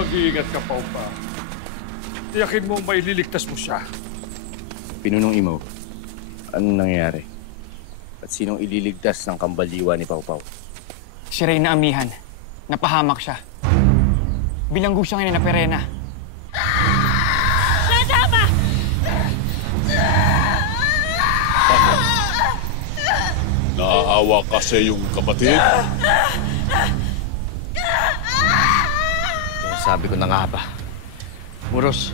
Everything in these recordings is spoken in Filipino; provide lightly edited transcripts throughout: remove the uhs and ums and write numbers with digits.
Mag-iingat ka, Paupa. Tiyakin mo may liligtas mo siya. Pinunong Imaw, anong nangyayari? At sinong ililigtas ng kambaliwa ni Pau Pau? Si Reyna Amihan. Napahamak siya. Bilanggo siya ngayon na Perena. Tama! Naaawa kasi yung kapatid? Sabi ko na nga ba. Muros,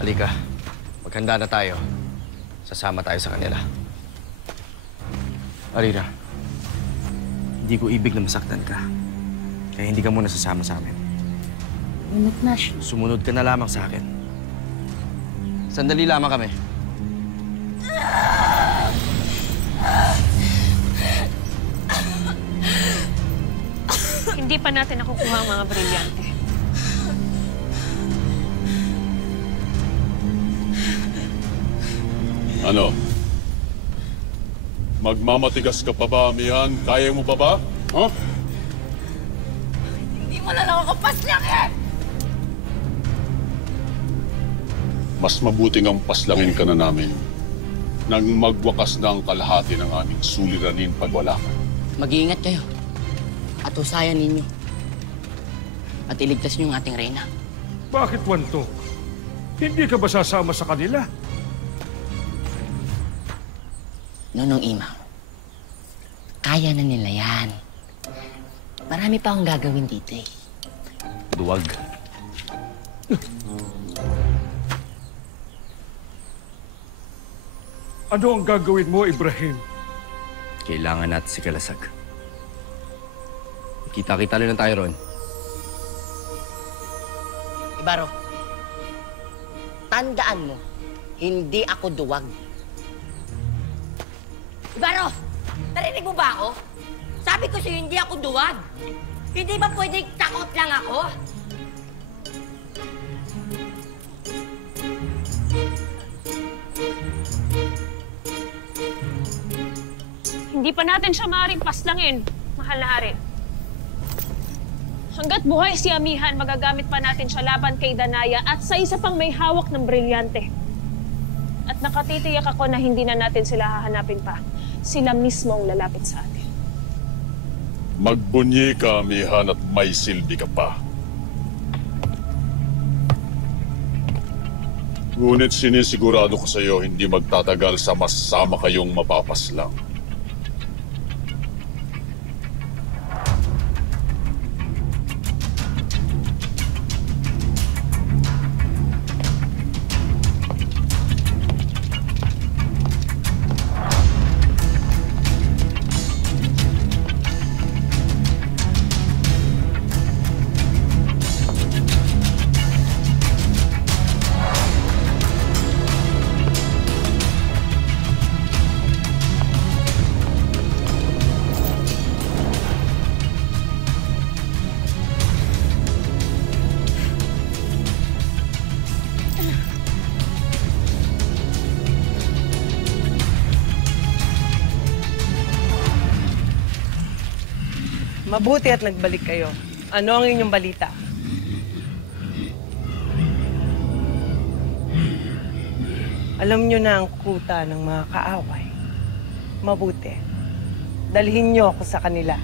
halika. Maghanda na tayo. Sasama tayo sa kanila. Arira, hindi ko ibig na masaktan ka. Kaya hindi ka muna sasama sa amin. Sumunod ka na lamang sa akin. Sandali lamang kami. Hindi pa natin nakukuha ang mga brilyante. Ano? Magmamatigas ka pa ba, Amihan? Kaya mo pa ba? Huh? Hindi mo na lang ako paslangin! Mas mabuting ang paslangin ka na namin nang magwakas na ang kalahati ng aming suliranin pag wala ka. Mag-iingat kayo. At husayan ninyo. At iligtas niyo ang ating reyna. Bakit, Wanto? Hindi ka ba sasama sa kanila? Nonong Ima, kaya na nila yan. Marami pa akong gagawin dito eh. Duwag. Ano ang gagawin mo, Ibrahim? Kailangan natin si Kalasag. Kita-kita lang tayo ron. Ibaro, tandaan mo, hindi ako duwag. Ibaro, narinig mo ba ako? Sabi ko sa'yo, hindi ako duwag. Hindi ba pwedeng takot lang ako? Hindi pa natin siya maaaring paslangin, mahal na hari. Hanggat buhay si Amihan, magagamit pa natin siya laban kay Danaya at sa isa pang may hawak ng brilyante. At nakatitiyak ako na hindi na natin sila hahanapin pa. Sila mismo ang lalapit sa atin. Magbunyi ka, Amihan, at may silbi ka pa. Ngunit sinisigurado ko sa iyo, hindi magtatagal sa masama kayong mapapaslang. Mabuti at nagbalik kayo. Ano ang inyong balita? Alam nyo na ang kuta ng mga kaaway. Mabuti. Dalhin nyo ako sa kanila.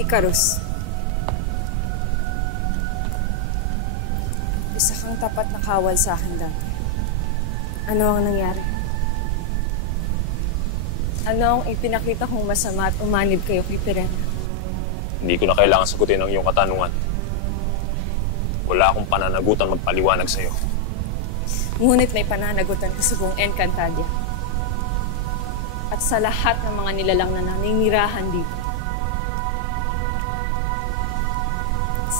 Icarus. Isa kang tapat na kawal sa akin dati. Ano ang nangyari? Ano ang ipinakita kong masama at umanib kayo kay Perena? Hindi ko na kailangan sagutin ang iyong katanungan. Wala akong pananagutan magpaliwanag sa'yo. Ngunit may pananagutan ka sa buong Encantadia. At sa lahat ng mga nilalang na naninirahan dito.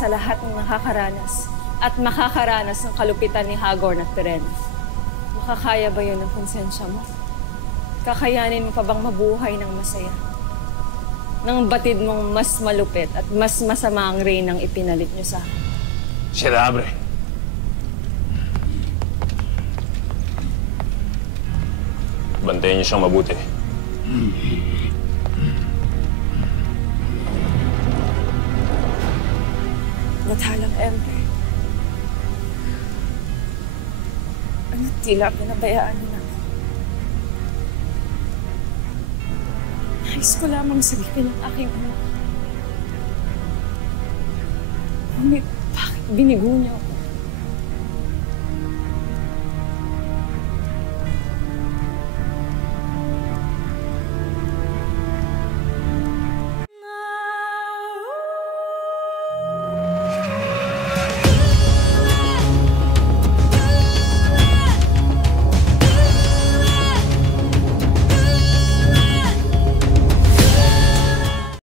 Sa lahat ng nakakaranas at makakaranas ng kalupitan ni Hagorn at Terenas. Makakaya ba yun ng konsensya mo? Kakayanin mo pa bang mabuhay ng masaya? Nang batid mong mas malupit at mas masama ang reynang ipinalit niyo sa akin. Sirabre. Bantayan niyo siyang mabuti. Matalang Emperor. Ano't tila pinabayaan niyo na. Nais ko lamang sagipin ang aking anak. Ngunit bakit binigo niyo ako?